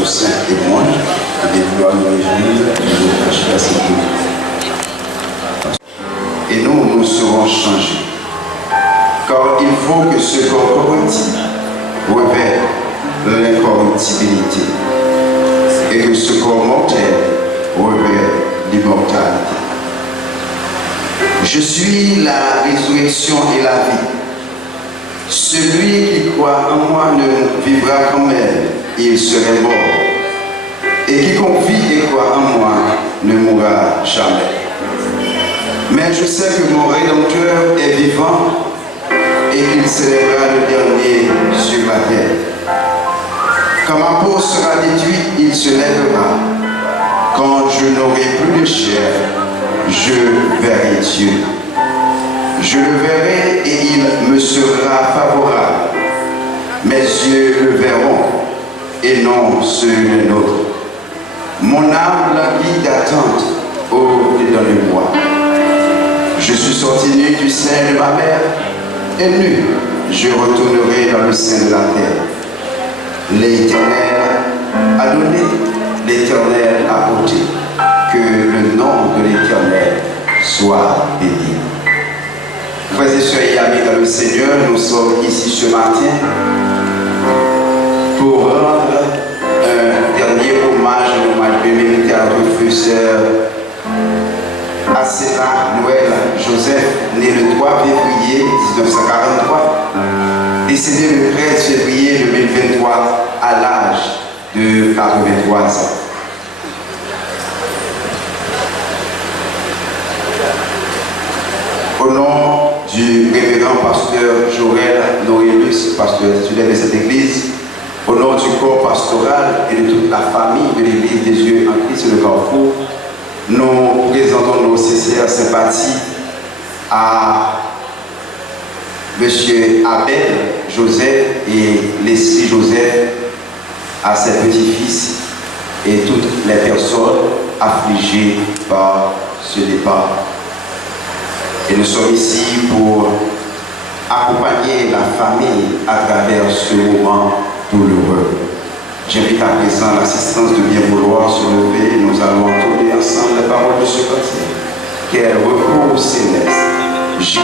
Toussaint et moi, et de vouloir nous réjouir de notre capacité. Et nous serons changés. Car il faut que ce corps corruptible revêt l'incorruptibilité et que ce corps mortel revêt l'immortalité. Je suis la résurrection et la vie. Celui qui croit en moi ne vivra quand même, il serait mort. Et quiconque vit et croit en moi ne mourra jamais. Mais je sais que mon Rédempteur est vivant et qu'il s'élèvera le dernier sur la terre. Quand ma peau sera détruite, il se lèvera. Quand je n'aurai plus de chair, je verrai Dieu. Je le verrai et il me sera favorable. Mes yeux le verront et non ceux des nôtres. Mon âme languit d'attente au-dedans de moi. Je suis sorti nu du sein de ma mère et nu, je retournerai dans le sein de la terre. L'Éternel a donné, l'Éternel a ôté. Que le nom de l'Éternel soit béni. Frères et sœurs et amis dans le Seigneur, nous sommes ici ce matin pour rendre un dernier hommage de mérité à notre professeur Asséna Noël Joseph, né le 3 février 1943, décédé le 13 février 2023 à l'âge de 83 ans. Au nom du révérend pasteur Joël Noélus, pasteur titulaire de cette église, au nom du corps pastoral et de toute la famille de l'église des yeux en Christ le Carrefour, nous présentons nos sincères sympathies à M. Abel Joseph et Leslie Joseph, à ses petits-fils et toutes les personnes affligées par ce départ. Et nous sommes ici pour accompagner la famille à travers ce moment douloureux. J'invite à présent l'assistance de bien vouloir se lever. Nous allons entonner ensemble les paroles de ce cantique. Quel repos céleste, Jésus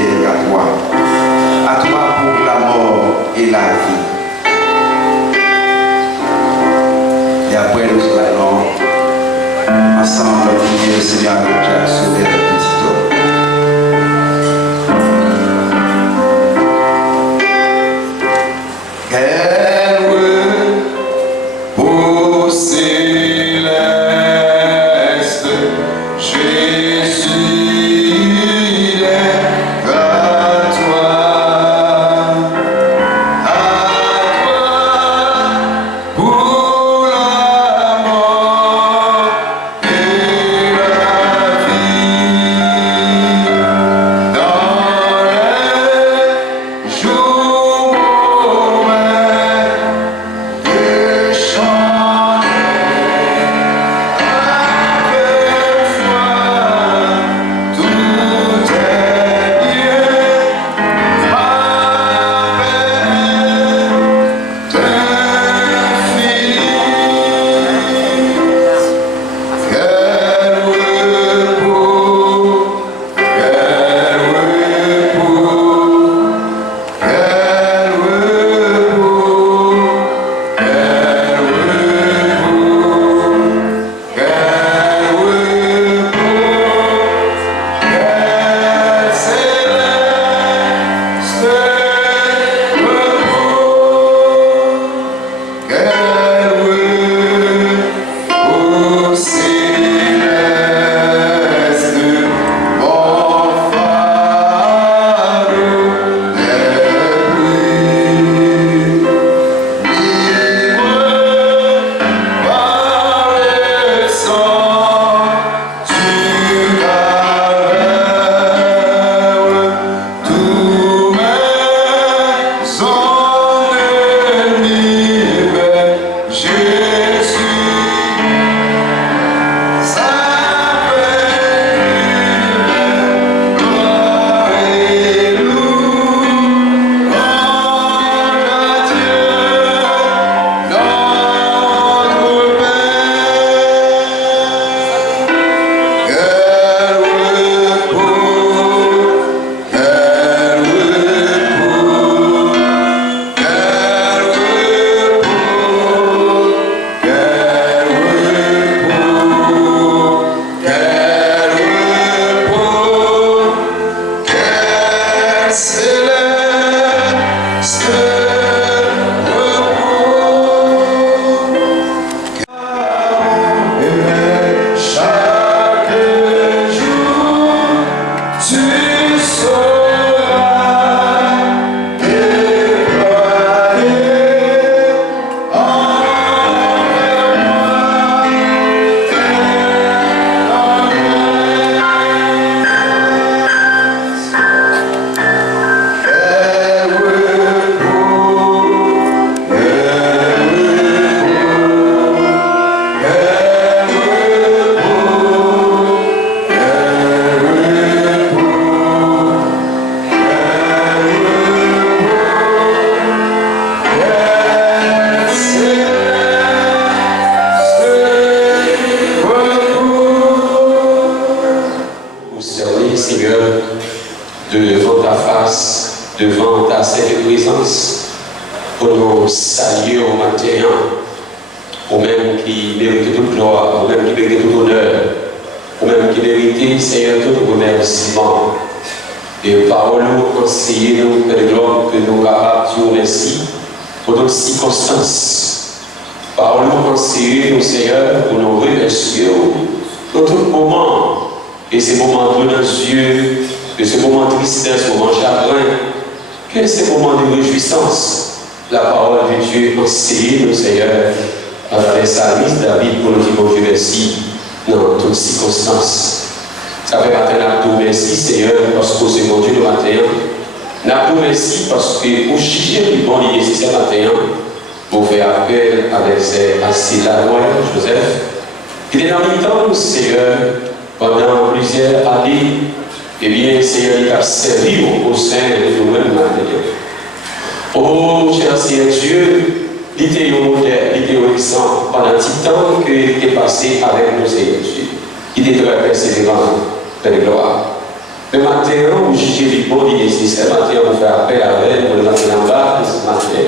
est à toi pour la mort et la vie. Et après nous allons ensemble prier le Seigneur de Dieu sauver le petit homme. Pour la mort et la vie. devant ta face, devant ta sainte présence, pour nous saluer au matin, ou même qui mérite toute gloire, ou même qui mérite tout honneur, ou même qui mérite, Seigneur, tout remerciement. Et parole nous conseiller, nous, Père de gloire, que nous capables de dire merci pour toutes circonstances. Parole nous conseiller, nous, Seigneur, pour nous remercier dans tout moment. Et ces moments de dans les yeux, que ce moment de tristesse, ce moment de chagrin, que ces moments de réjouissance, la parole de Dieu enseigne, nous, Seigneur, à travers sa liste David pour nous dire Dieu merci dans toutes circonstances. Ça fait matin, nous merci, Seigneur, parce que c'est mon Dieu le matin. Nous merci parce que pour chicher le bon lié, c'est ce matin, pour faire appel avec la loi Joseph, qui est dans le temps, Seigneur, pendant plusieurs années, eh bien, Seigneur, il a servi au sein de nous-mêmes maintenant. Oh, cher Seigneur Dieu, il était un modèle, il était obéissant pendant un petit temps qu'il est passé avec nous, Seigneur Dieu. Il était très persévérant, Père de gloire. Le matin, où j'ai dit, bon, il est ce matin, on fait appel avec, on est en bas, ce matin.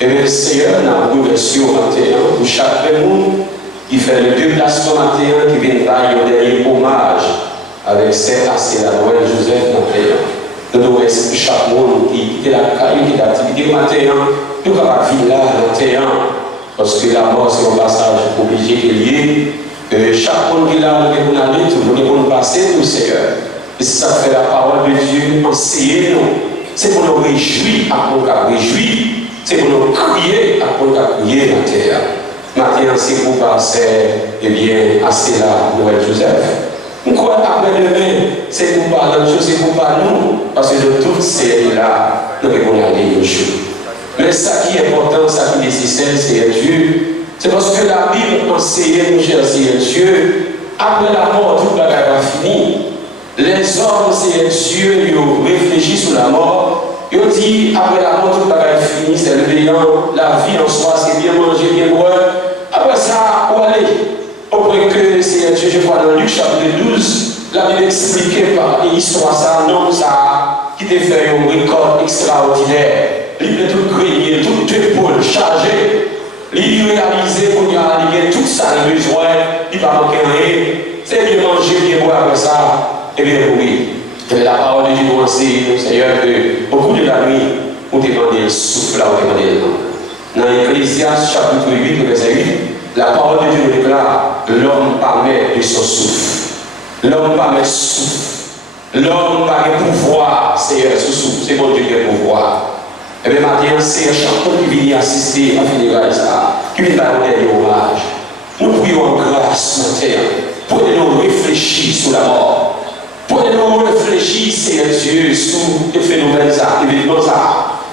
Et bien, Seigneur, nous avons reçu au matin, pour chaque monde qui fait le déplacement matin, qui vient faire un dernier hommage avec la Noël Joseph matin. Nous devons respecter chaque monde qui est la caille, qui est l'activité matin, nous devons vivre là matin, parce que la mort, c'est un passage obligé qui est lié. Chaque monde qui est là, nous devons aller, nous devons passer, nous, Seigneur. Et ça fait la parole de Dieu, enseigner nous. C'est pour nous réjouir, après nous réjouir. C'est pour nous crier, après nous crier la terre. Maintenant, c'est pour passer, eh bien, assez là, Noël Joseph. Nous croyons après demain, c'est pour pas notre chose, c'est pour pas nous, parce que de toutes ces là, nous devons aller au jour. Mais ça qui est important, ça qui est nécessaire, c'est Dieu. C'est parce que la Bible enseigne, mon cher Seigneur Dieu, après la mort, tout le bagage va finir. Les hommes, Seigneur Dieu, ils réfléchissent sur la mort. Ils disent, après la mort, tout le bagage est fini, c'est le veillant, la vie en soi, c'est bien manger, bien boire. Après ça, où aller? Auprès que Seigneur Dieu, je crois dans Luc chapitre 12, la Bible expliquée par l'histoire, ça, un homme, ça, qui t'a fait un record extraordinaire. Il est tout grillé, tout épaule chargé. Il réalisé qu'on y a allié tout ça, les besoins, il ne va manquer rien. C'est bien manger, bien boire après ça, et bien mourir. Et la parole de Dieu nous enseigne, Seigneur, que au bout de la nuit, on demande le souffle, là, on demande le temps. Dans Ecclésiaste chapitre 8, verset 8, la parole de Dieu nous déclare l'homme permet de son souffle. L'homme permet de souffle. L'homme permet de pouvoir, Seigneur, ce souffle. C'est bon Dieu qui a pouvoir. Et bien maintenant, c'est chaque fois qui vient assister à funérailles, qui vient faire un dernier hommage. Nous prions en grâce matin. Prenez-nous réfléchir sur la mort. Prenez-nous réfléchir, Seigneur Dieu, sur les phénomènes, les événements.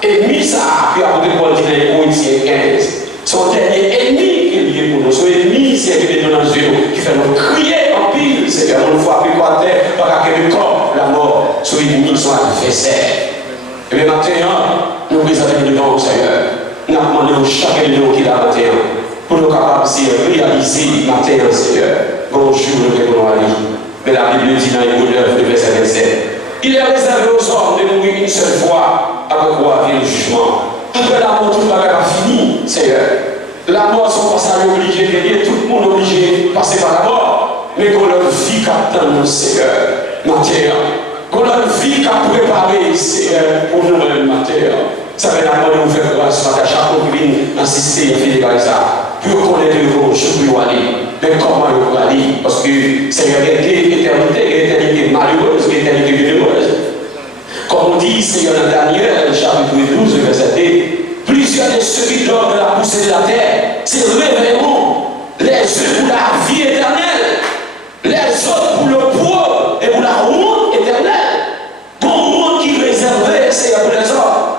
Et mis ça, puis après, Paul dit dans Corinthiens 15, son dernier ennemi qui est lié pour nous, son ennemi, c'est qui est dans nos yeux, qui fait nous crier en pile, Seigneur, nous fois plus par terre, par laquelle le corps, la mort, son ennemi, son adversaire. Et bien maintenant, nous présentons devant le Seigneur. Nous demandons chacun de nous qui est là matin, pour nous capables de réaliser matin, Seigneur. Bonjour, le Père aller. Mais la Bible dit dans Hébreux 9, le verset 27, il est réservé aux hommes de mourir une seule fois, après quoi vient le jugement. Après la mort, tout le bagage a fini, Seigneur. La mort, son passage obligé de gagner, tout le monde obligé de passer par la mort. Mais qu'on leur vie qu'attend, Seigneur, matin. Qu'on a une vie qu'à préparer, Seigneur, pour nous-mêmes, matin. Ça fait la mort de nous faire grâce, à chaque fois qu'on vient assister à faire ça. Pour connaître le jour, je peux aller. Mais comment je peux aller? Parce que c'est une éternité malheureuse, une éternité bienheureuse. Comme on dit, Seigneur, dans Daniel, chapitre 12, verset 2, plusieurs de ceux qui dorment de la poussée de la terre se réveilleront, les uns pour la vie éternelle, les autres pour le poids et pour la honte éternelle. Bon monde qui est réservé, Seigneur, pour les hommes.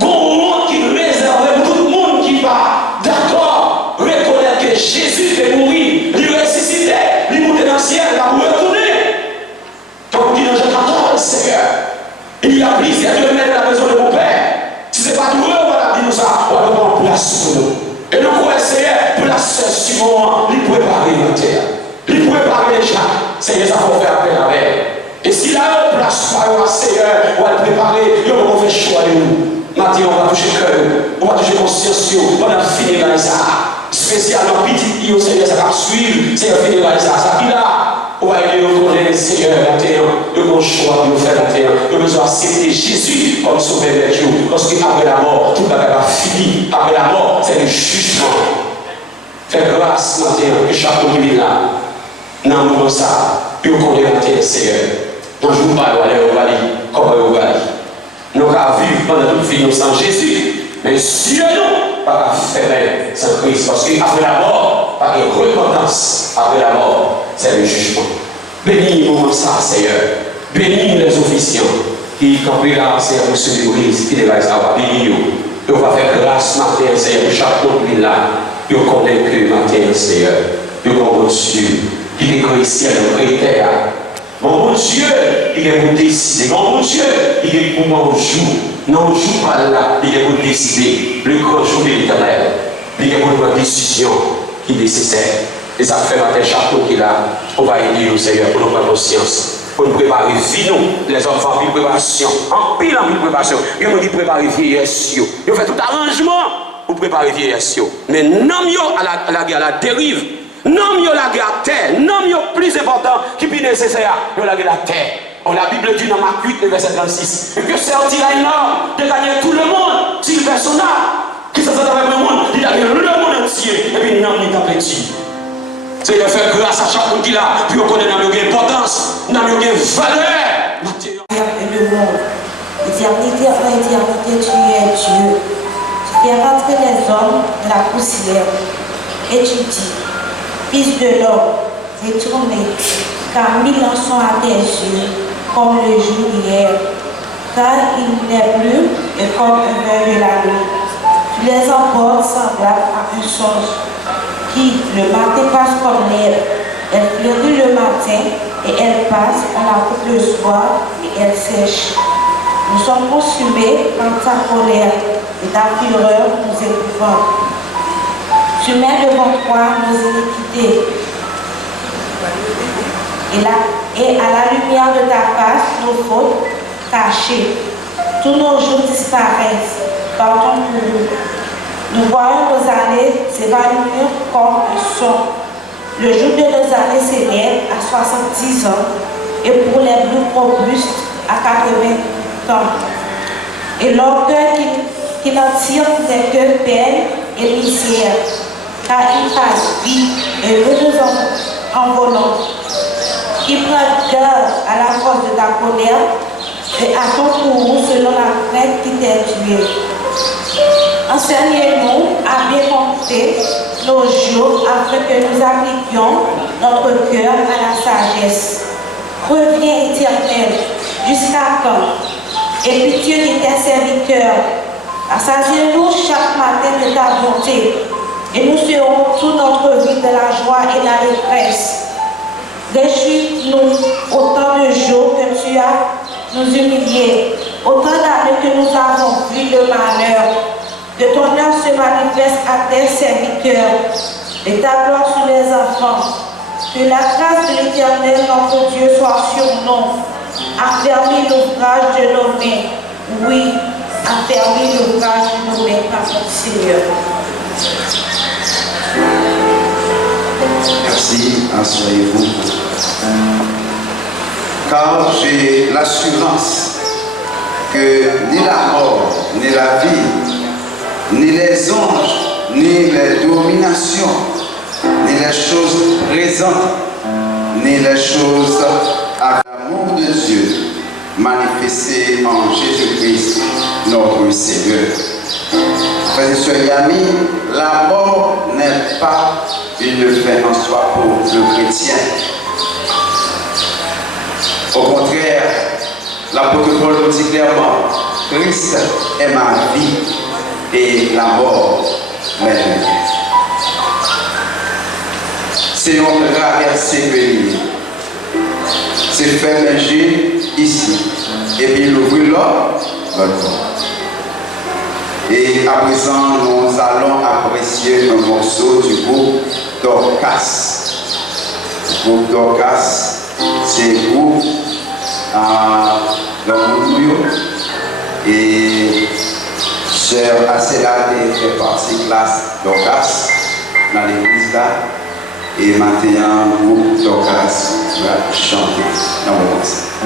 Bon monde qui est réservé pour tout le monde qui va d'accord reconnaître que Jésus est mort, il ressuscité, il monté dans le ciel, il a retourné. Comme dit dans Jean 14, Seigneur, il y a plusieurs demeures dans la maison de mon Père. Si ce n'est pas tout, on va dire ça, on va prendre place pour nous. Et nous pouvons essayer, place sur moi, il préparer la terre. Il préparer déjà. Seigneur, ça faut faire appel avec. Et s'il a une place par le Seigneur, préparer, on va faire choix de nous. Maintenant, on va toucher le cœur, on va toucher conscience, on va finir dans ça. Spécialement petit, au Seigneur, ça va suivre, c'est finir dans ça. Qui là, on va aider au connaître le Seigneur, le bon choix de nous faire la terre, nous besoin d'accepter Jésus comme sauveur de Dieu. Parce qu'après la mort, tout le monde va finir. Après la mort, c'est le jugement. Fais grâce maintenant que chaque monde qui vient là, dans le moment ça, il connaît la terre, Seigneur. Dans le jour où on va aller au Bali, comme on va aller. Nous allons vivre pendant toute vie sans Jésus, mais si nous pas faire sans Christ, parce qu'après la mort, pas de repentance, après la mort, c'est le jugement. Bénis le moment ça, Seigneur. Bénis les officiants qui campent là, Seigneur, pour ceux de l'église, qui dévaient ça, on va bénir nous. On va faire grâce matin, Seigneur, pour chaque monde qui est là. Nous connaissons que matin, Seigneur. Nous avons mon Dieu qui est créé ciel, créé terre. Mon Dieu, il est pour décider. Mon Dieu, il est pour mon jour. Non, jour pas là, il est pour décider. Le grand jour de l'éternel, il est pour une décision qui est nécessaire. Et ça fait matin, chaque jour qui est là, on va aider au Seigneur pour nous prendre conscience. Pour nous préparer vie, nous, les enfants, une préparation. En pile préparation. Il nous dit préparer vieillesse. Il fait tout arrangement pour préparer vieillesse. Mais non, à la guerre, à la dérive. Non, la guerre à terre. Non, plus important qui est nécessaire, la guerre à terre. La Bible dit dans Marc 8, verset 36, et que sortira un homme de gagner tout le monde, si le personnage qui se fait avec le monde, il a gagné le monde entier, et puis non, il est petit. C'est de faire grâce à chaque monde qui est là, puis on connaît dans l'importance, dans la valeur. Le monde, éternité après éternité, tu es Dieu. Tu fais rentrer les hommes de la poussière, et tu dis, Fils de l'homme, retournez, car 1000 ans sont à tes yeux, comme le jour d'hier, car il n'est plus que comme un verre de la nuit. Tu les emportes semblables à un songe, qui le matin passe comme l'herbe. Elle fleurit le matin et elle passe, on la coupe le soir et elle sèche. Nous sommes consumés par ta colère et ta fureur nous épouvante. Tu mets devant toi nos iniquités. Et à la lumière de ta face, nos fautes cachées. Tous nos jours disparaissent. Pardon pour nous. Nous voyons nos années s'évanouir comme un son. Le jour de nos années s'élève à 70 ans et pour les plus robustes à 80 ans. Et l'orgueil qui n'en tire n'est que peine et misère. Car il passe vite et veut nous envolant. Qui prend garde à la force de ta colère et à ton courroux selon la crainte qui t'a tué. Enseignez-nous à bien compter nos jours afin que nous appliquions notre cœur à la sagesse. Reviens éternel, jusqu'à quand? Et pitié de tes serviteurs. Assasie-nous chaque matin de ta bonté. Et nous serons toute notre vie de la joie et de la détresse. Réjouis-nous autant de jours que tu as nous humiliés, autant d'années que nous avons vu le malheur. De ton œuvre se manifeste à tes serviteurs, et ta gloire sur les enfants. Que la grâce de l'Éternel, notre Dieu, soit sur nous. Affermis l'ouvrage de nos mains. Oui, affermis l'ouvrage de nos mains par notre Seigneur. Merci, asseyez-vous. Car j'ai l'assurance que ni la mort, ni la vie, ni les anges, ni les dominations, ni les choses présentes, ni les choses à l'amour de Dieu manifestées en Jésus-Christ, notre Seigneur. Frères et sœurs, amis, la mort n'est pas une fin en soi pour le chrétien. Au contraire, l'apôtre Paul nous dit clairement, Christ est ma vie et la mort m'est venue. C'est notre traversée venue. C'est faire manger ici et puis l'ouvrir là, et à présent, nous allons apprécier un morceau du groupe Dorcas. Le groupe Dorcas, c'est le groupe dans le Et sœur Acela fait partie classe d'Ocas dans l'église là. Et maintenant, le groupe d'Ocas va chanter dans le monde. Sa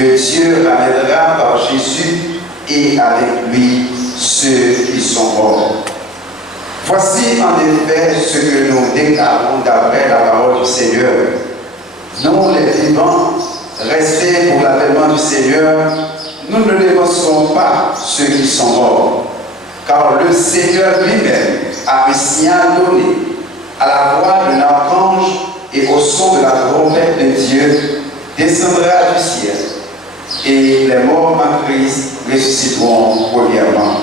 que Dieu ramènera par Jésus et avec lui ceux qui sont morts. Voici en effet ce que nous déclarons d'après la parole du Seigneur. Nous les vivants, restés pour l'avènement du Seigneur, nous ne dénoncerons pas ceux qui sont morts, car le Seigneur lui-même a un signal donné à la voix d'un archange et au son de la trompette de Dieu descendra du ciel, et les morts en Christ ressusciteront premièrement.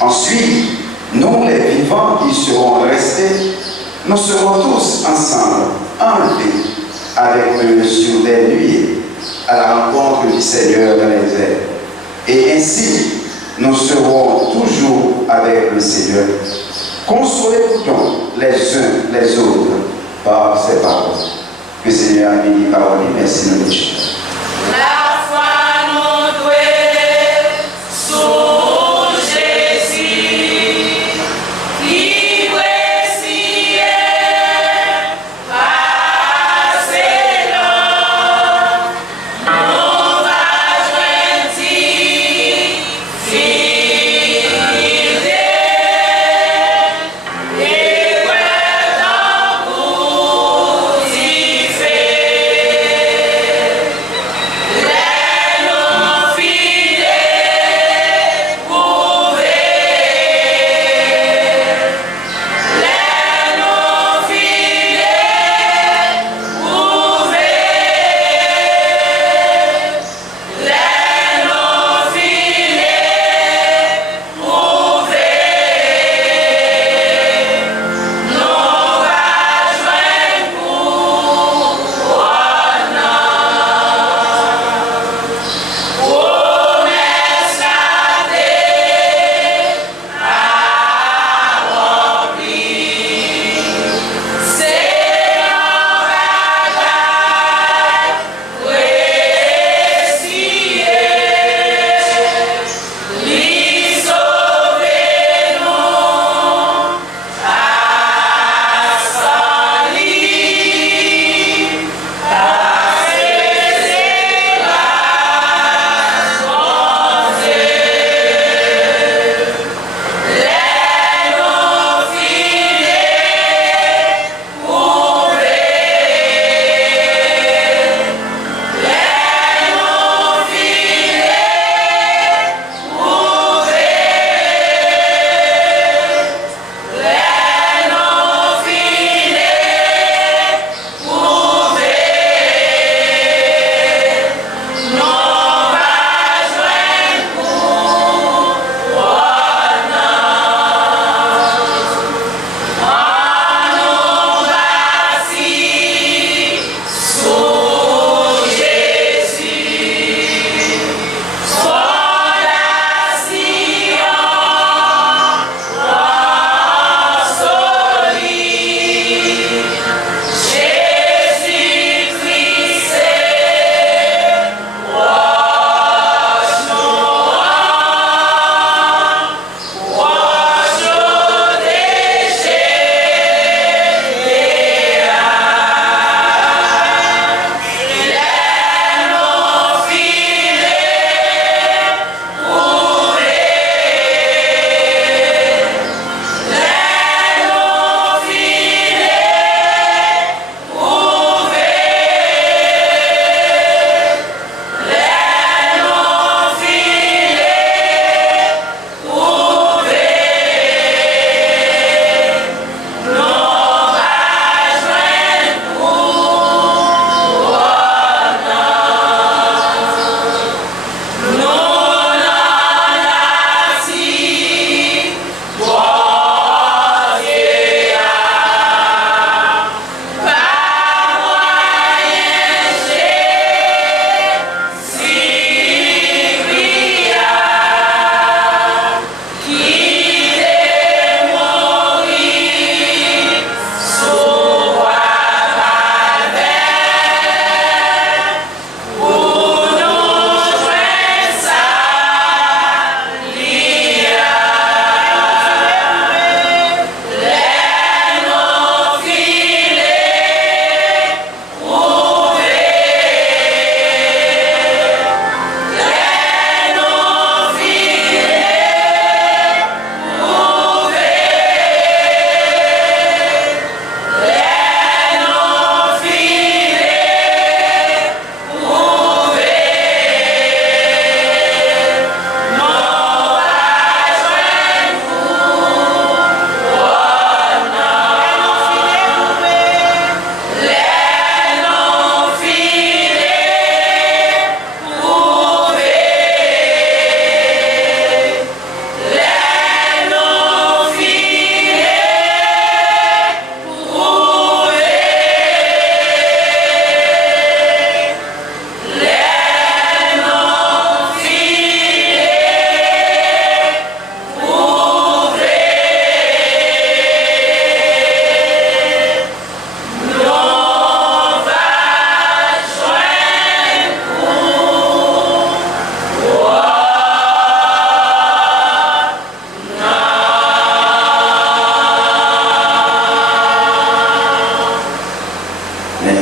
Ensuite, nous les vivants qui serons restés, nous serons tous ensemble enlevés avec eux sur des nuées à la rencontre du Seigneur dans les airs. Et ainsi, nous serons toujours avec le Seigneur. Consolez-vous donc les uns les autres par ces paroles. Que le Seigneur a béni par les merci de Dieu. La foi nous doit sous Jésus, qui précise passer l'homme, nous va joindre fidèle, et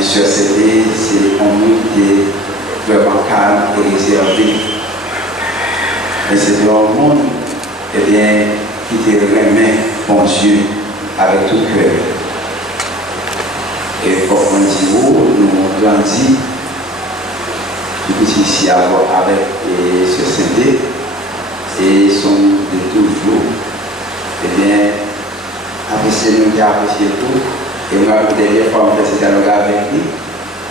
sur CD, c'est un monde qui est vraiment calme et réservé. Mais c'est dans le monde qui te remet, bon Dieu, avec tout cœur. Et comme on dit, nous grandissons, depuis ici avec ce CD, et son de toujours, apprécier nous, apprécier tout. Et moi, la dernière fois, on fait ce dialogue avec lui.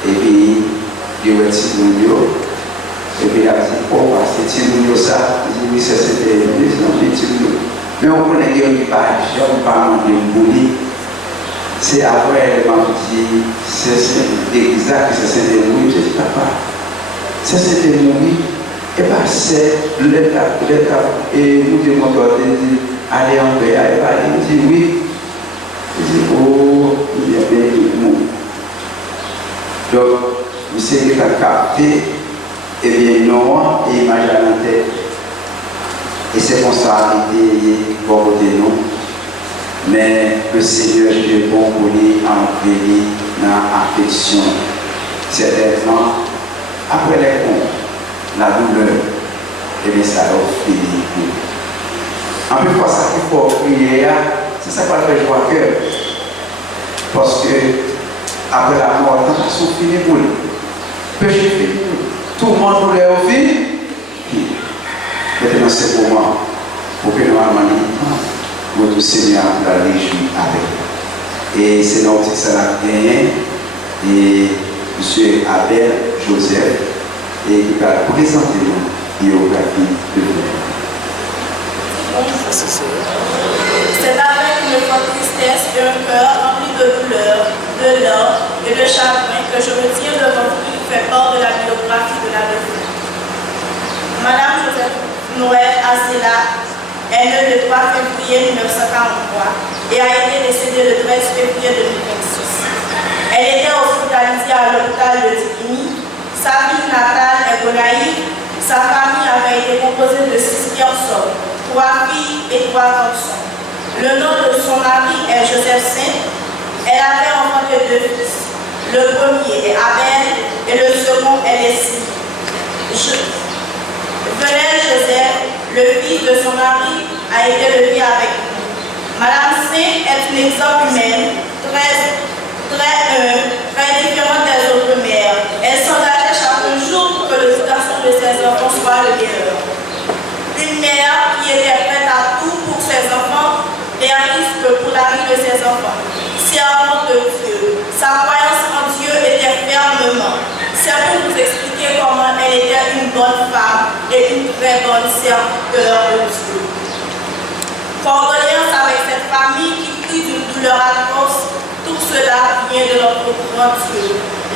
Et puis, il y a un petit boulot. Et puis, il a dit, oh, c'est petit boulot ça. Il dit, oui, ça c'était un petit boulot. Mais on connaît qu'il y a une page, on parle de boulot. C'est après, on dit, c'est exact, c'est c'était oui, je dis, papa. Ça c'était oui. Et bien, c'est l'étape. Et nous demandons, allez en paix, allez, il dit, oui. Il dit, oh, il y a bien tout le monde. Donc, vous savez qu'il a capté, et bien, non, et imagine la tête. Et c'est comme ça, il est bon côté nous. Mais le Seigneur est bon pour lui enlever dans l'affection. Certainement, après les comptes, la douleur, et bien, ça va finir. En plus, pour ça qu'il faut prier, c'est ça qu'on fait jouer à cœur. Parce que, après la mort, tant qu'ils sont finis pour lui, péché fini pour lui. Tout le monde voulait au fil. Maintenant, c'est pour moi, pour que nous ayons notre Seigneur la réjouir avec. Et c'est notre ça l'a gagné. Et M. Abel Joseph, et qui va présenter nous la biographie de vous. C'est avec une grande tristesse et un cœur rempli de douleur, de larmes et de chagrin que je me tiens devant vous qui fait part de la biographie de la défunte. Madame Joseph Noël Azela est née le 3 février 1943 et a été décédée le 13 février 2026. Elle était hospitalisée à l'hôpital de Tigny. Sa ville natale est Gonaïve. Sa famille avait été composée de 6 personnes, 3 filles et 3 garçons. Le nom de son mari est Joseph Saint. Elle avait enfanté 2 fils. Le premier est Abel et le second est Leslie. Venel Joseph, le fils de son mari, a été levé avec nous. Madame Saint est une exemple humaine, très différente des autres mères. Elle s'engageait chaque jour pour que l'éducation de ses enfants soit le meilleur. Une mère qui était prête à tout pour ses enfants et un risque pour la vie de ses enfants. Servante de Dieu, sa croyance en Dieu était fermement. C'est pour vous expliquer comment elle était une bonne femme et une très bonne serviteur de Dieu. Condoléances avec cette famille qui crie d'une douleur atroce. Tout cela vient de notre grand Dieu.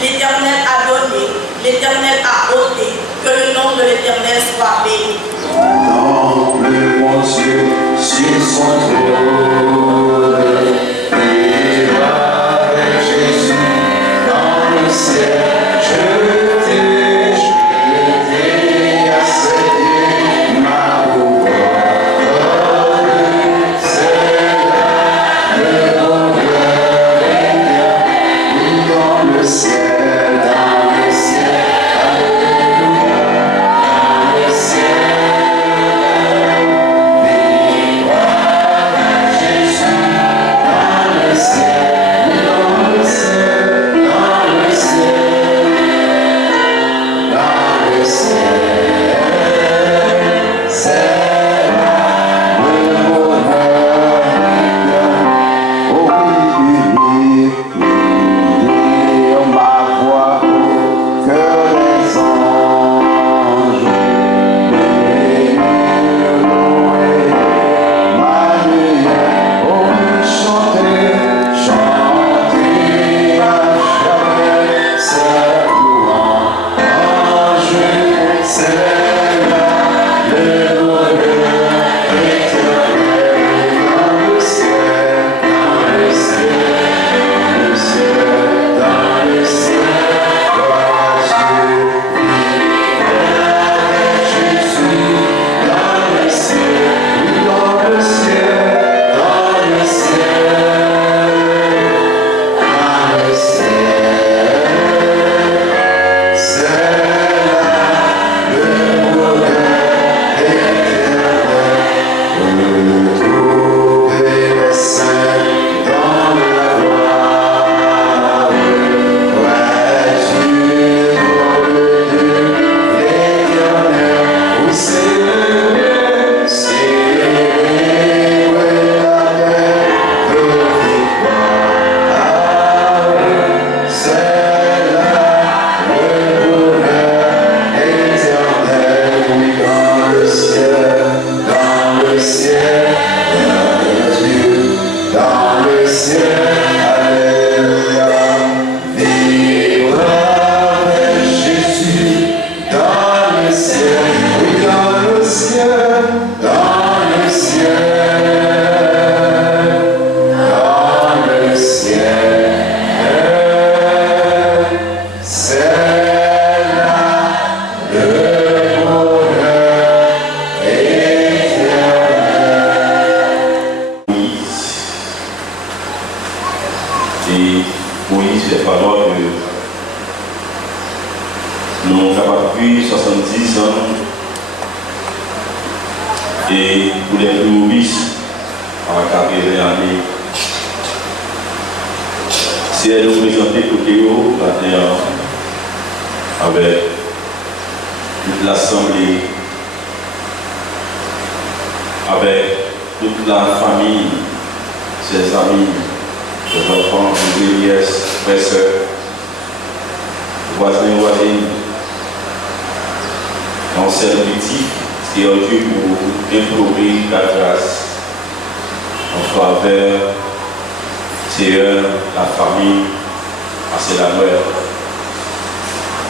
L'Éternel a donné, l'Éternel a ôté, que le nom de l'Éternel soit béni. Non, le mon Dieu, sur son trône, il va avec Jésus dans le ciel. Je t'ai assailli ma couronne, c'est là le bonheur éternel dans le ciel. Alléluia, dans le ciel. Et Moïse fait falloir que nous avons capables depuis 70 ans et pour les plus novices à 80 années. C'est elle nous présenter Cotéo là-dedans avec toute l'assemblée, avec toute la famille, ses amis, ses enfants, ses nièces, frères, sœurs, voisins, voisines. Dans cet objectif, c'est aujourd'hui pour implorer la grâce en faveur Seigneur, la famille, c'est la mère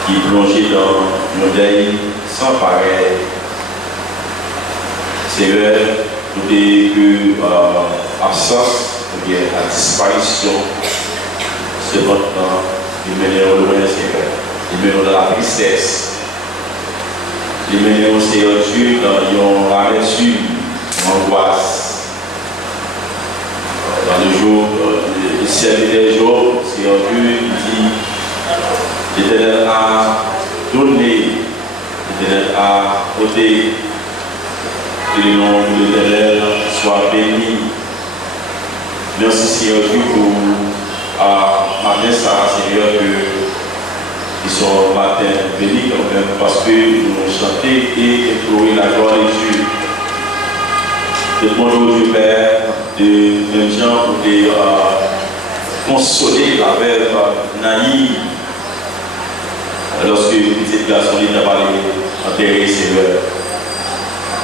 qui est plongée dans nos deuils sans pareil. Seigneur, nous dis que l'absence ou bien la disparition, c'est notre temps, il mène au loin, Seigneur, il mène dans la tristesse, il mène au Seigneur Dieu dans l'amertume, l'angoisse. Dans le jour, le ciel des jours, c'est Dieu qui dit l'Éternel a donné, l'Éternel a ôté, que le nom de l'Éternel soit béni. Merci Seigneur Dieu pour matin ça, Seigneur, qu'ils sont matin bénis quand même, parce que nous chantons et implorer la gloire de Dieu. Je demande au Dieu Père de même gens pour consoler la veuve naïve lorsque le petit garçon n'a pas enterré ses veuves.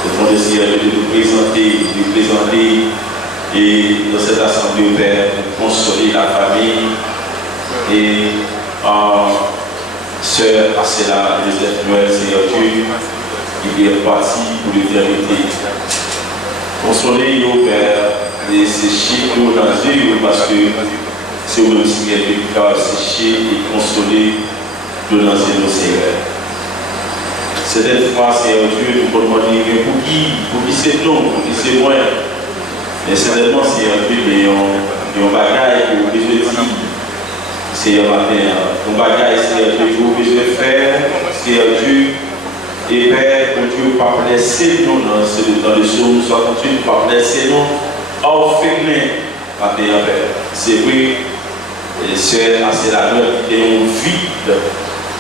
Je demande aussi de nous présenter et dans cette assemblée au Père pour consoler la famille et sœur Asela Joseph Noël, Seigneur Dieu, qui est parti pour l'éternité. Consoler au Père et sécher l'eau dans les yeux parce que c'est au même si elle peut sécher et consoler l'eau dans les yeux, Seigneur. Cette fois, Seigneur Dieu, nous pouvons dire pour qui c'est non, pour qui c'est moins. Mais certainement, Seigneur Dieu, il y a un bagage que vous besoin de dire, Seigneur matin. Un bagage, Seigneur Dieu, que vous besoin de faire, Seigneur Dieu. Et Père, que Dieu pas laisser nous dans le psaume 68, pas laisser nous orphelins à Père. C'est vrai, c'est la note qui est un vide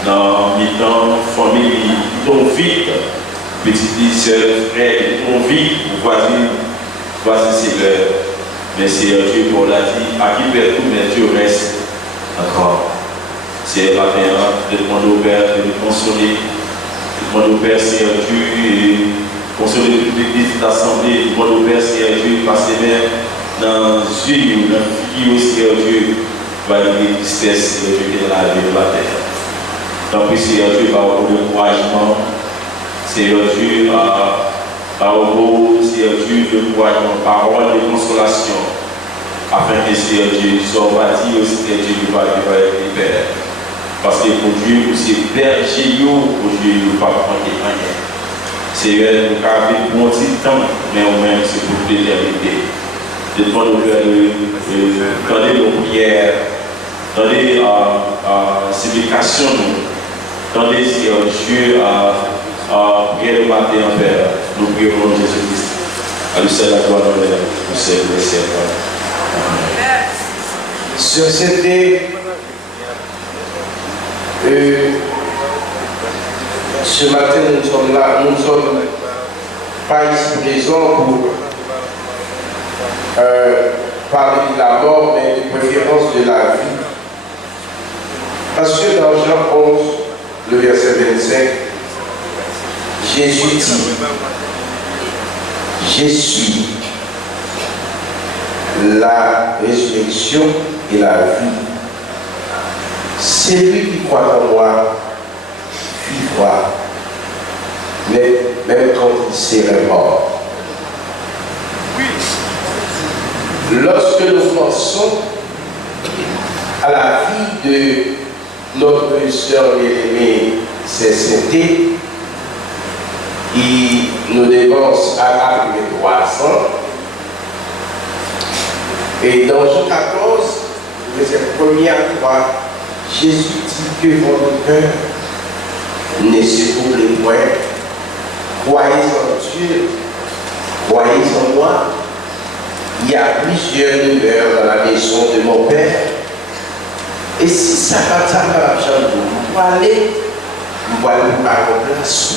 dans le famille, un vide, petite sœur, frère, un vide, voisin Seigneur. Mais Seigneur Dieu, pour l'a dit, à qui perd tout, mais Dieu reste encore. C'est la matin de demander au Père de nous consoler. Demande au Père, Seigneur Dieu, et consoler toute l'église d'assemblée. Demande au Père, Seigneur Dieu, passer même dans les yeux, dans le figure, Seigneur Dieu, va y avoir une tristesse, Seigneur Dieu, qui est dans la vie de la terre. Donc, Seigneur Dieu, par le encouragement, Seigneur Dieu, par le Seigneur Dieu, de encouragement, parole de consolation, afin que, Seigneur Dieu, soit bâti au Seigneur Dieu, qui va être libéré. Parce que pour Dieu, c'est berger, pour Dieu, il ne va pas prendre rien. C'est nous avons pour un petit temps, mais au même, c'est pour l'éternité. Je demande au Père de donner nos prières, donner la supplication, donner, Seigneur Dieu, à prier le matin en Père. Nous prions au nom de Jésus-Christ. À lui seul la gloire de l'honneur, nous sommes le Seigneur. Sur cette ce matin, nous sommes là, nous ne sommes pas ici présents pour parler de la mort, mais de préférence de la vie. Parce que dans Jean 11, le verset 25, Jésus dit, je suis la résurrection et la vie. Celui qui croit en moi vivra, mais même quand il serait mort. Lorsque nous pensons à la vie de notre sœur bien-aimée CCT, qui nous dépense à peu près 3 ans, et dans Jean 14, verset 1er à 3, Jésus dit que votre cœur ne se trouble point. Croyez en Dieu, croyez en moi. Il y a plusieurs demeures dans la maison de mon Père. Et si ça va ça va vous aller, vous allez vous parler en place.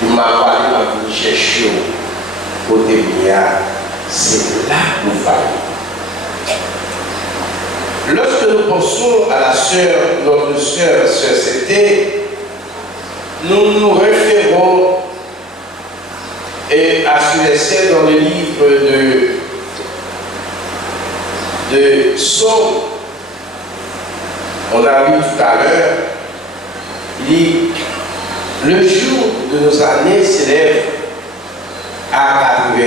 Vous m'avez vous chercher au témoignage. C'est là que vous allez. Lorsque nous pensons à la sœur, notre sœur C'était, nous nous référons à ce verset dans le livre de Psaume. On a lu tout à l'heure, il dit, le jour de nos années s'élève à 80,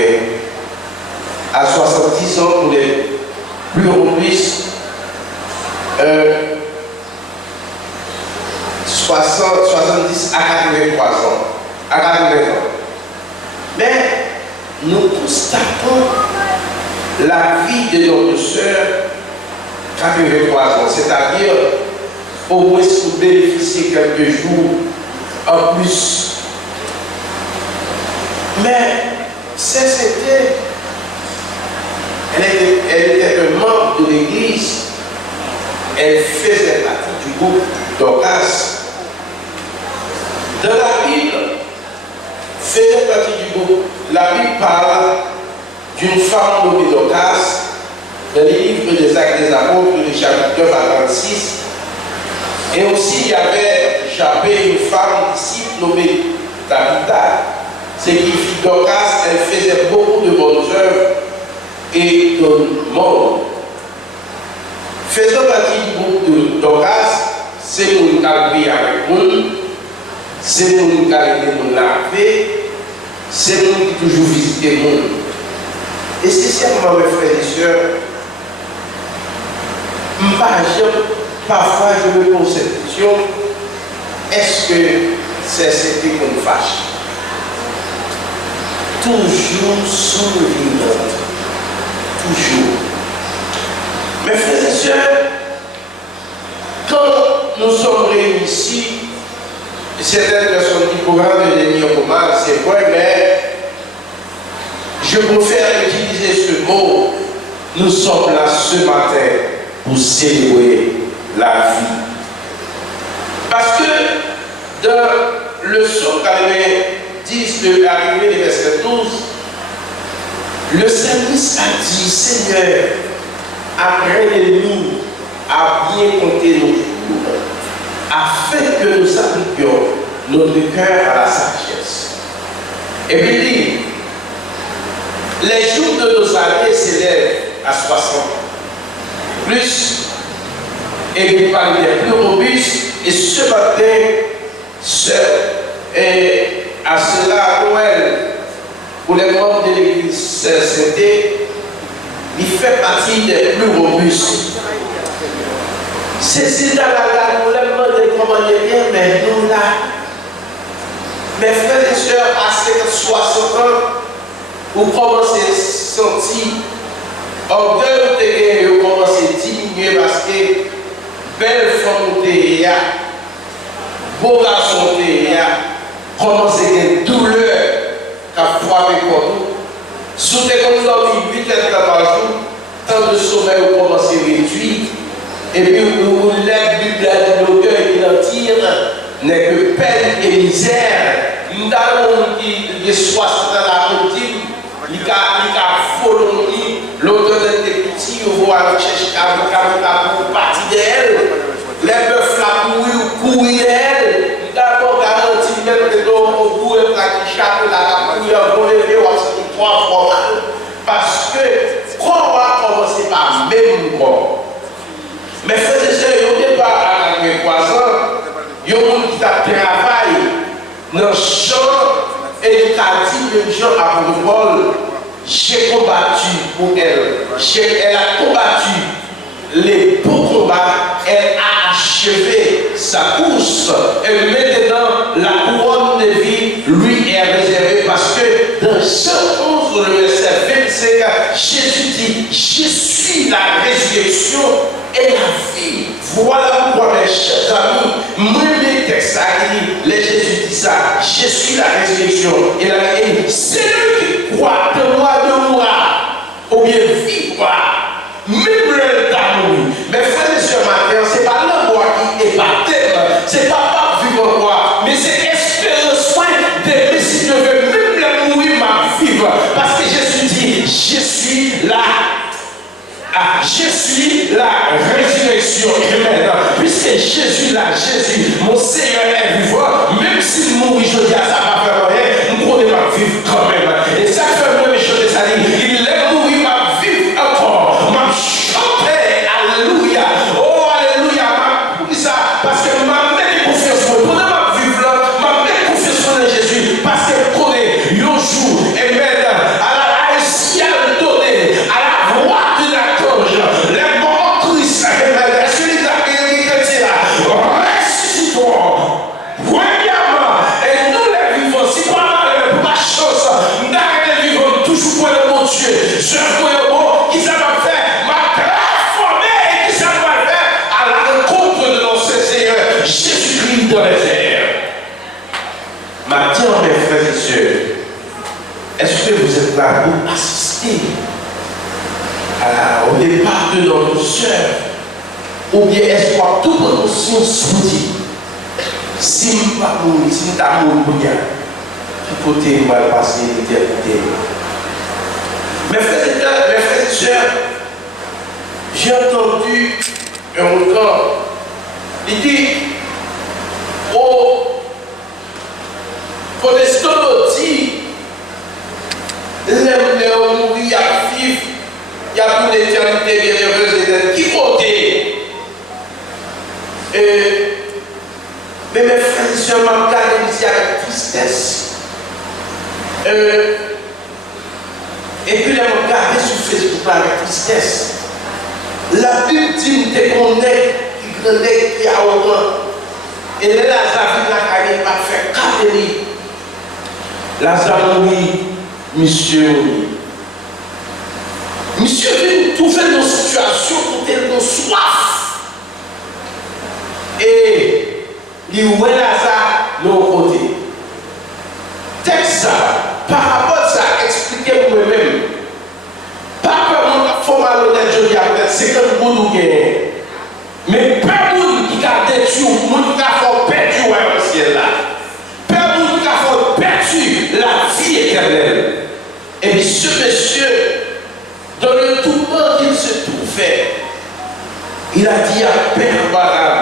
à 70 ans pour les plus robustes, 70 à 83 ans, à 80 ans. Mais nous constatons la vie de notre sœur 83 ans, c'est-à-dire au moins pour bénéficier quelques jours en plus. Mais c'était, elle était un membre de l'église, elle faisait partie du groupe Dorcas. Dans la Bible, faisait partie du groupe, la Bible parle d'une femme nommée Dorcas. Dans les livres des Actes des Apôtres, le chapitre 9 à 36, et aussi il y avait Jabbé, une femme disciple nommée Tabitha, ce qui fit Dorcas, elle faisait beaucoup de bonnes œuvres et de monde. Faisant partie du groupe de Dorcas, c'est mon qui a pris avec nous, c'est mon qui a aidé mon laver, c'est mon qui toujours visité mon. Et c'est simplement mes frères et sœurs, parfois je me pose cette question, est-ce que c'est ce qu'on fâche? Toujours souriante, toujours. Mes frères et sœurs, quand nous sommes réunis ici, certaines personnes qui pourraient devenir comment, c'est vrai, mais je préfère utiliser ce mot. Nous sommes là ce matin pour célébrer la vie. Parce que dans le psaume 10 de l'arrivée du verset 12, le psalmiste a dit, Seigneur, apprenez-nous à bien compter nos jours, afin que nous appliquions notre cœur à la sagesse. Et puis il dit, les jours de nos années s'élèvent à 60 plus, et puis parmi les plus robustes, et ce matin, à cela, Noël, pour les membres de l'église c'était, il fait partie des plus robustes. C'est dans la nous leur demandons comment il est, mais nous là, mes frères et sœurs, à 60 ans, vous commencez à sentir orgueil de vous commencez à diminuer parce que belle femme de ya, beau garçon de ya, commence à avoir une douleur qui a frappé pour nous. Sous des comme nous avons 8 heures par jour, tant de sommeil vous commencez à réduire, et puis vous lèvez du l'orgueil qui en tire, n'est que peine et misère. Nous avons qui est 60 ans la routine. Il a volonté, l'auteur de petit, vous allez chercher pour partir d'elle. Les bœufs là courir d'elle. D'abord, garantie même que l'on goût et la chape la couille, on lever, on se 3 fois mal. Parce que, quand on va commencer par même corps. Mais frères et sœurs, au départ, à 3 ans, il y a des gens qui travaillent dans le champ. Et il a dit, les gens à Paul, j'ai combattu pour elle. Elle a combattu les beaux combats. Elle a achevé sa course. Et maintenant, la couronne de vie lui est réservée. Parce que dans Jean 11, le verset 25, Jésus dit, je suis la résurrection Voilà pourquoi, mes chers amis, moi, mes textes, les Jésus dit ça, je suis la résurrection et la vie. C'est lui qui croit de moi, ou bien vivre, même le d'amour. Mes frères et sœurs, maintenant, ce n'est pas le moi qui est baptême, ce n'est pas vivre moi, mais c'est espérance soin de si je veux même le mourir, ma vivre. Parce que Jésus dit, je suis là. Je suis la résurrection. Amen. Puisque Jésus là, Jésus, mon Seigneur est vivant, même s'il mourit, je dis à ça va faire rien, nous connaissons ma vivre quand même. Et ça fait même chose de ça, il est mourir, ma vivre encore, m'a chanté, alléluia. Oh, alléluia, m'a dit ça, parce que m'a mis confiance en moi, ma vivre là, m'a mis confiance en Jésus, parce que je connais, un jour, amen, à la haïtienne donnée, à la voix de la les morts en Christ, celui qui a été chrétien là, ressuscite-toi, premièrement, et nous les vivons, si pas mal pour la chose, d'arrêter vivons toujours pour le bon Dieu, je vois bon, qui ça va faire, m'a transformé et qui ça va faire à la rencontre de notre Seigneur Jésus-Christ dans les airs. Maintenant, mes frères et sœurs, est-ce que vous êtes là pour assister au départ de notre sœur, ou bien est-ce qu'on tout conscience vous dit, si je ne suis pas mourir, si je ne suis pas mourir, du côté où va passer l'éternité. Mes frères et sœurs, j'ai entendu un record, il dit, pour l'instant, on dit, les mourir à vivre. Il y a toute l'éternité bienheureuse qui comptait. Mais mes frères et sœurs m'ont gardé ici avec tristesse. Et puis les m'ont gardé sur Facebook avec tristesse. La Bible dit qu'on est qui grandait, qui a au moins. Et les Lazare vivent la carrière pas fait catégorie. Lazare oui, monsieur oui. Monsieur vient trouver nos situations pour qu'elle nous soif. Et il voit Lazare de l'autre côté. Texte ça, par rapport à ça, expliquez vous-même. Pas que mon formal honnête, je dis après, c'est que vous nous gagnez. Mais pas vous qui a détruit, vous qui a fait perdu au ciel là. Pas vous qui a fait perdu la vie éternelle. Et puis ce monsieur, dans le tourment qu'il se trouvait, il a dit à Père Abraham,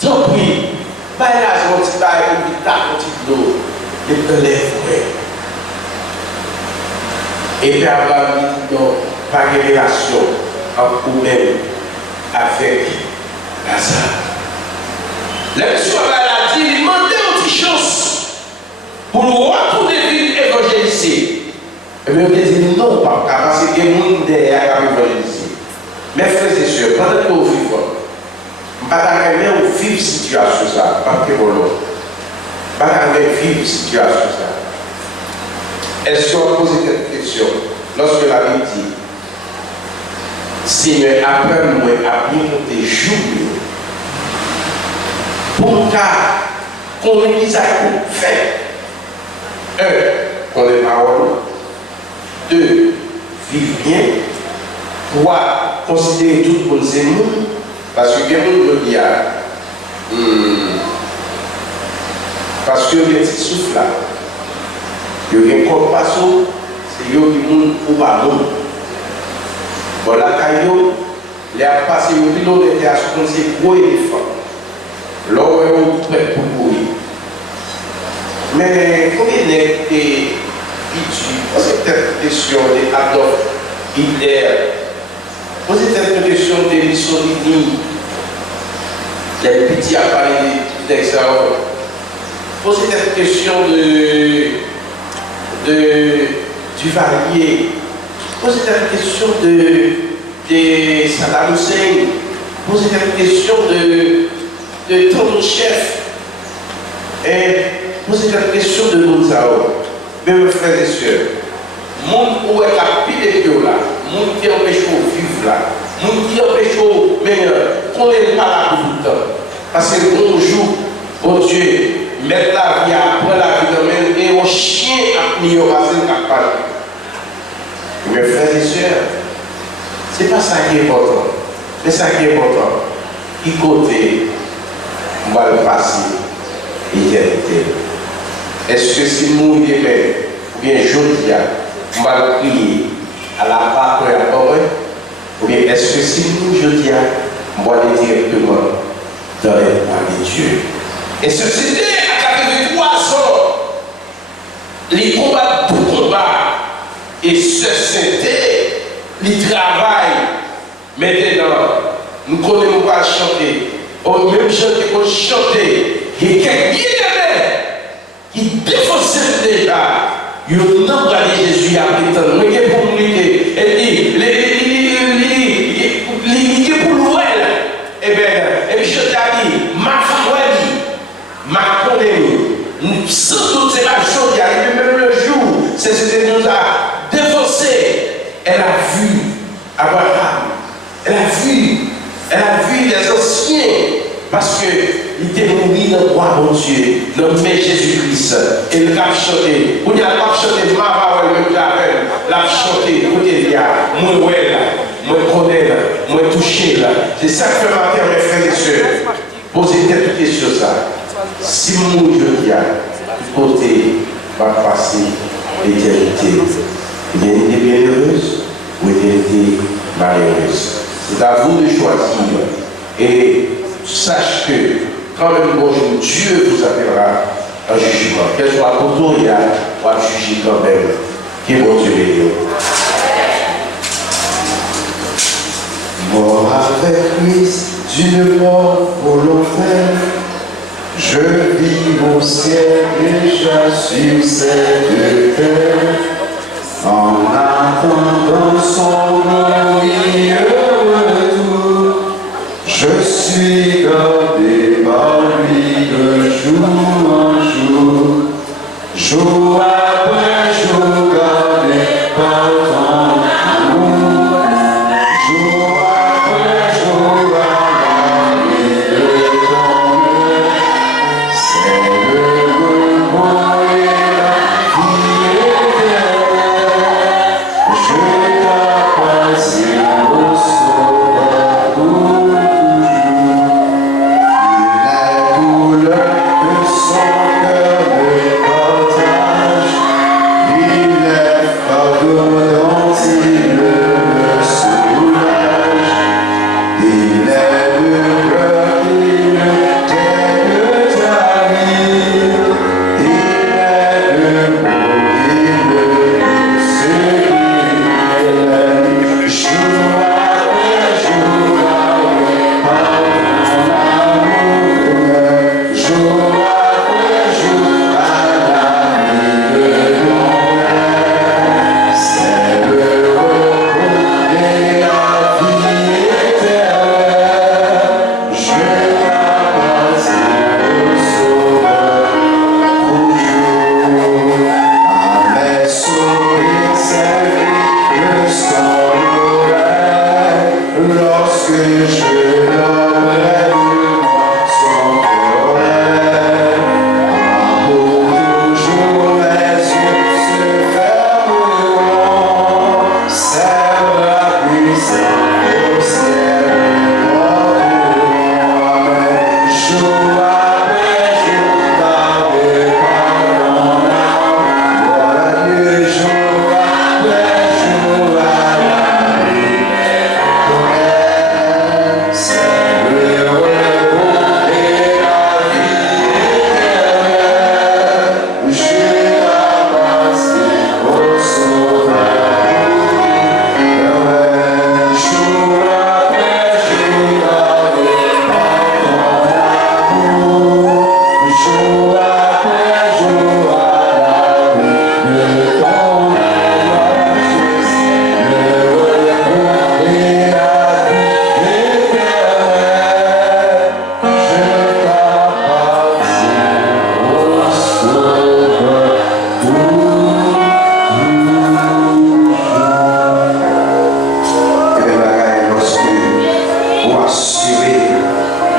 tant pis, bah là, je vais te dire, et te lève. Et Père Abraham dit, non, pas de relation entre vous-même avec Lazare. La mission a dit, il demandait une petite chance pour nous retourner vivre évangéliser. Et bien, il dit non, papa, parce qu'il y a des gens derrière qui ont évangélisé. Mes frères et sœurs, pendant que vous vivez, je ne vais pas vivre une situation, ça, pas que vous l'avez. Je ne vais pas vivre une situation, ça. Est-ce qu'on pose cette question? Lorsque la Bible dit, Seigneur, appelle-moi à bien compter jour, pour qu'on dise à vous fait, qu'on les paroles. 2, vivre bien. 3, considérer tout le monde c'est nous. Parce que bien nous dit parce que les petits souffles là, il y a une compassion, c'est eux qui nous ou pas nous. Voilà, Caillou, les a passé au pilote était à ce qu'on s'est gros éléphant. L'or est prêt pour mourir. Mais combien n'est posez cette question d'Adolf Hitler, posez cette question de Mussolini, les petits appareils d'examen, posez cette question du Valier, posez cette question de Saddam Hussein, posez cette question de ton chef, et posez cette question de Mozart. Mes frères et sœurs, le monde où est la pile de là, le monde qui empêche de vivre là, le monde qui empêche de qu'on n'est pas là pour tout le temps. Parce que bonjour, bon Dieu, mettre la vie, apprendre la vie dans même, et un chien à venir au racine qui parle. Mes frères et sœurs, c'est pas ça qui est important. C'est ça qui est important. Qui côté, on va le passer, l'éternité. Est-ce que si nous demain, ou bien jeudi, on va le prier à la part de la parole, ou bien est-ce que si nous jeudi, on va aller directement dans les bras de Dieu? Et ce c'était à 83 ans, les combats pour combat, et ce c'était le travail. Maintenant, nous connaissons pas chanter. Au même chanter qu'on chanter, il y a quelqu'un qui défonce déjà. Il n'a pas de Jésus à prétendre. Mais il est pour nous dire, il est pour nous. Eh bien, je t'ai dit, ma famille, ma condamnée, sans doute c'est la chose qui arrive, même le jour, c'est ce que nous a défoncé. Elle a vu Abraham, elle a vu les anciens, parce qu'il était mouru dans le roi mon Dieu, dans le Jésus-Christ. Et il a chanté. Vous n'avez pas chanté, ma parole, même j'avais, l'a chanté, écoutez, moi, ouais, là, moi, connais, là, moi, touché, là. C'est ça que fait matin, mes frères et sœurs. Posez quelques questions sur ça. Si mon Dieu dit, côté va passer l'éternité, il y a une été bien heureuse ou une été malheureuse. C'est à vous de choisir. Et sache que quand même bonjour, Dieu vous appellera un jugement. Quel soit votre tour, il y a à juger quand même. Qui est bon Dieu les Mort avec Christ d'une mort volontaire, je vis au ciel déjà sur cette terre, en attendant son glorieux retour. Je suis gardé par lui de jour en jour, jour après jour gardé par ton amour, jour après jour gardé de ton œil. C'est le repos et la vie éternelle. Je t'appartiens au sauveur pour toujours. La douleur de son cœur me partage.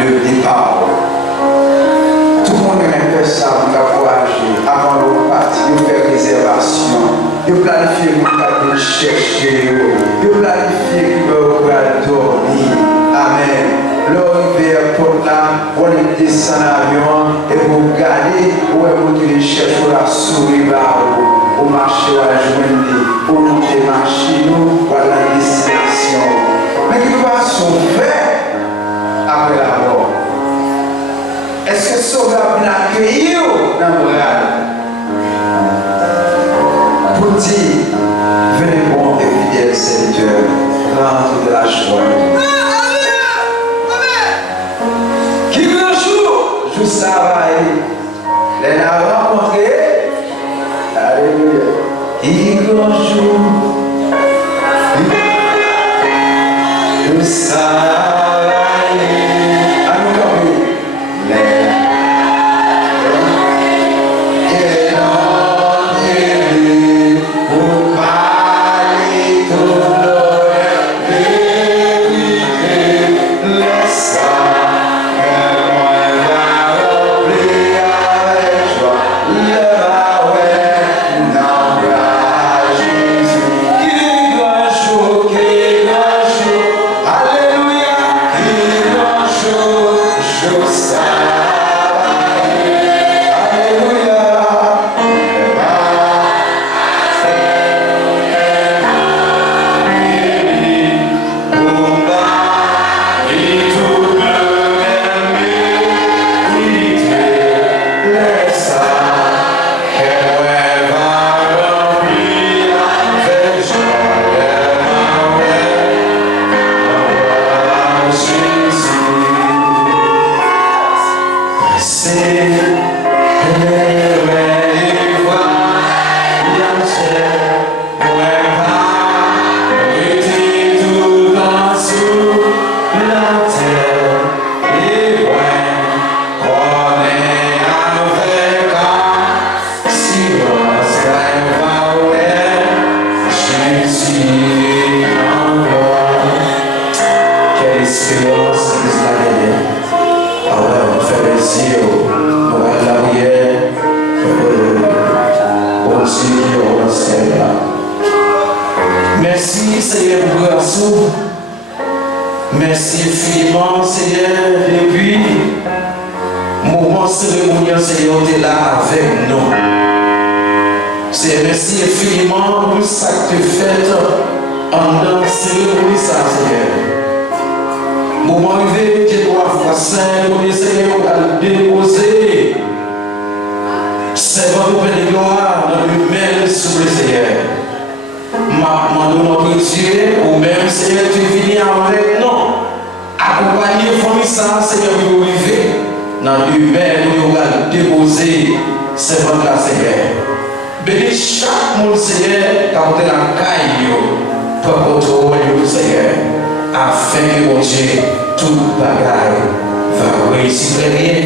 de départ. Tout le monde a fait ça, on a voyagé. Avant de partir, on fait réservation. On planifie qu'on va chercher. On planifie qu'on va dormir. Amen. L'hiver pour là, on est descendu en avion et pour garder, où est-ce que chercher la souris là, au marché à la journée, pour monter machine, pour la destination. Mais qui va sauver après la mort? Est-ce que Sauveur va accueillir dans le bras pour dire, venez bon et fidèle Seigneur, rentre de la joie. Qui grand jour, je travaille, les n'a rencontré, alléluia. Qui grand jour, je travaille, à nous camper, merci Seigneur pour grâce. Merci infiniment Seigneur depuis moment cérémonial Seigneur tu es là avec nous. C'est merci infiniment pour ça que tu fais en dans cérémonie ça Seigneur. Moment arrivé tu dois voir Saint Seigneur pour déposer c'est votre de gloire dans l'humain sous le Seigneur. Maman notre Dieu, ou même Seigneur, tu viens avec nous. Accompagner la famille, Seigneur, pour arriver dans l'humain, nous allons déposer c'est votre là, Seigneur. Bénis chaque monde, Seigneur, quand tu es dans la caille, pour retrouver Seigneur, afin que mon Dieu, tout bagaille va réussir rien.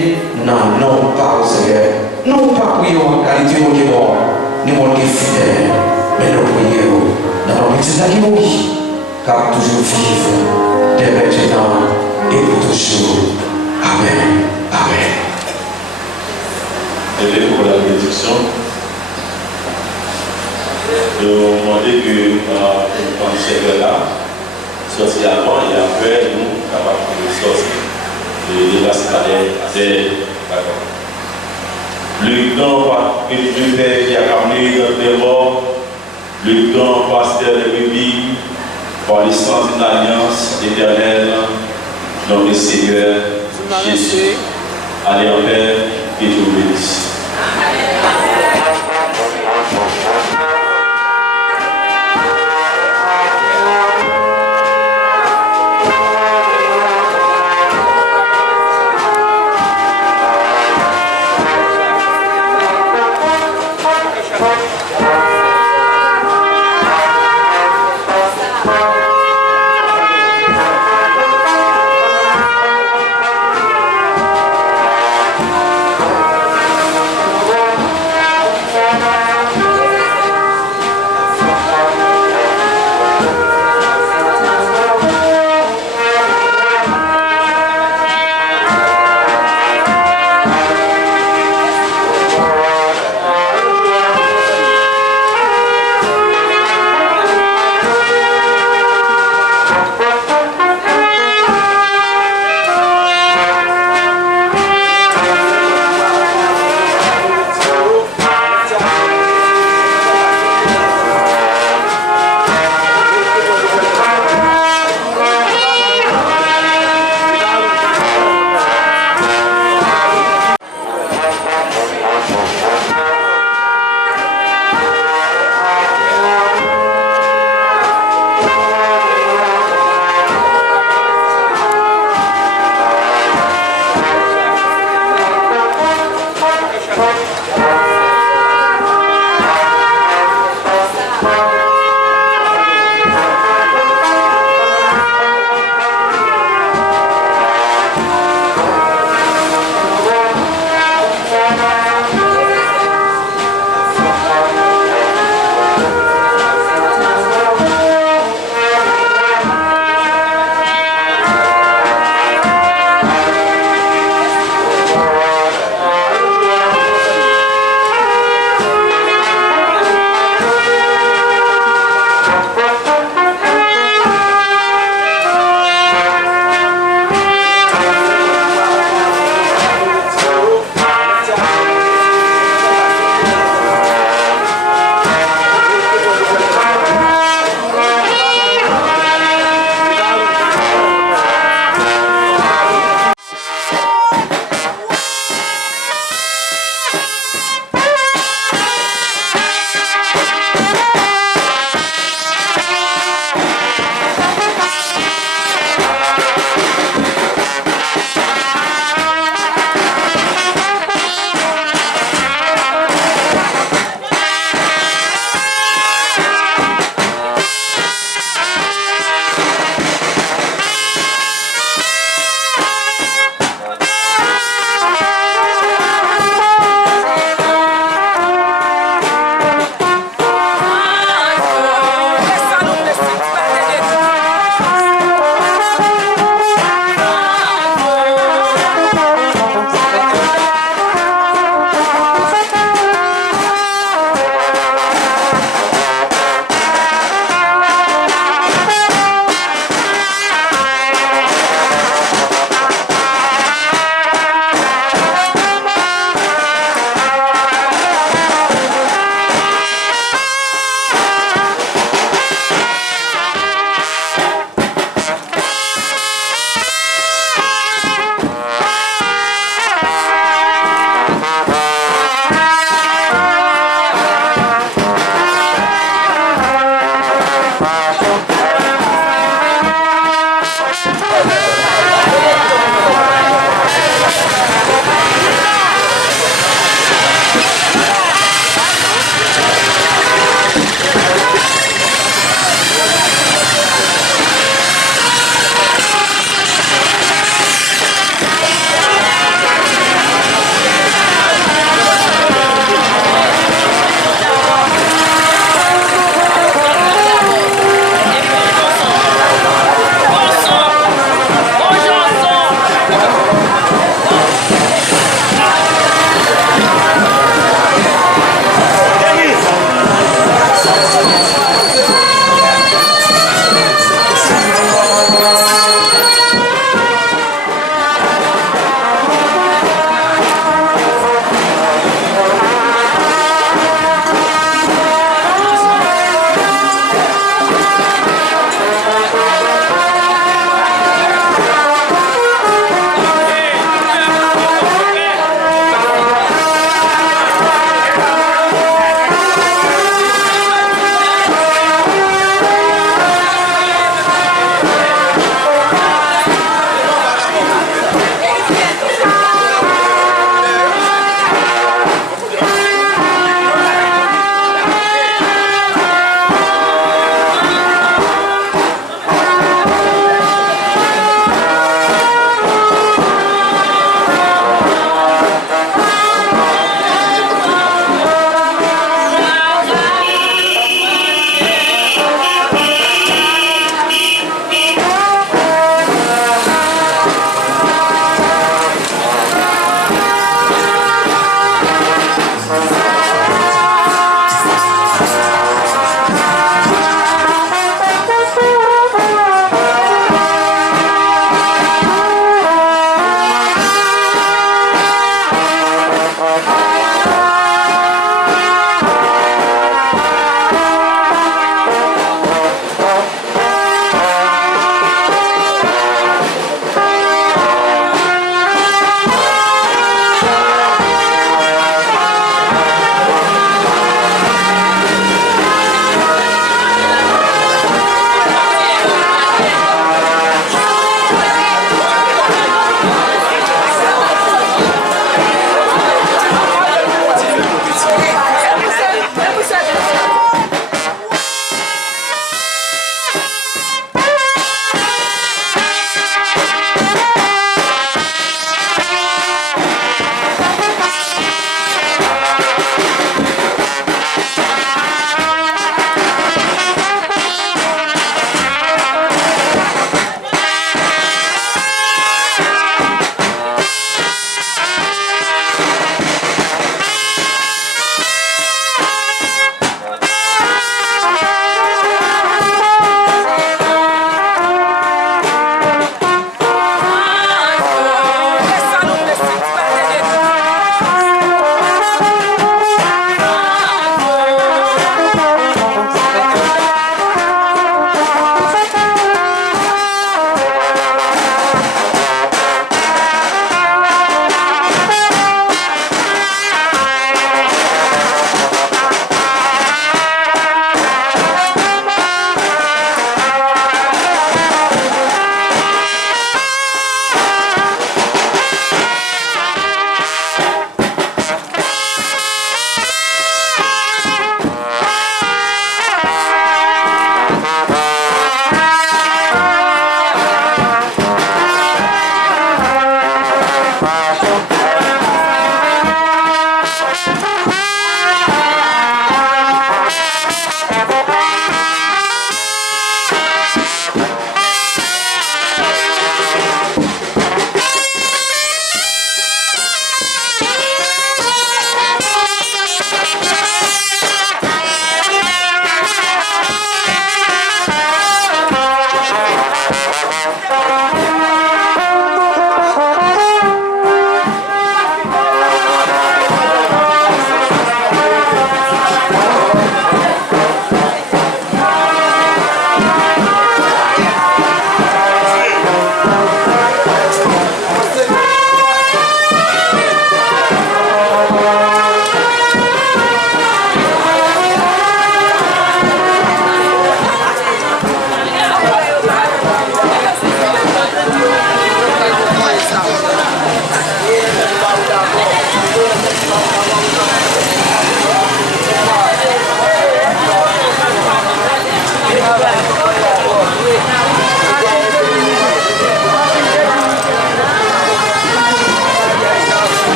Non, non, pas Seigneur. Nous ne pas prier en qualité de Dieu, nous sommes fidèles, mais nous prions dans notre petit qui mourit, car toujours vivre, dès maintenant et pour toujours. Amen. Amen. Et pour la bénédiction, nous demandons que nous ce là, sortir avant et après, nous sommes capables de sortir. Et de passer d'accord. Le grand père qui a ramené dans les morts, le grand pasteur de Bible, par les sens d'une alliance éternelle, dans le Seigneur Jésus. Allez en paix et je vous bénisse.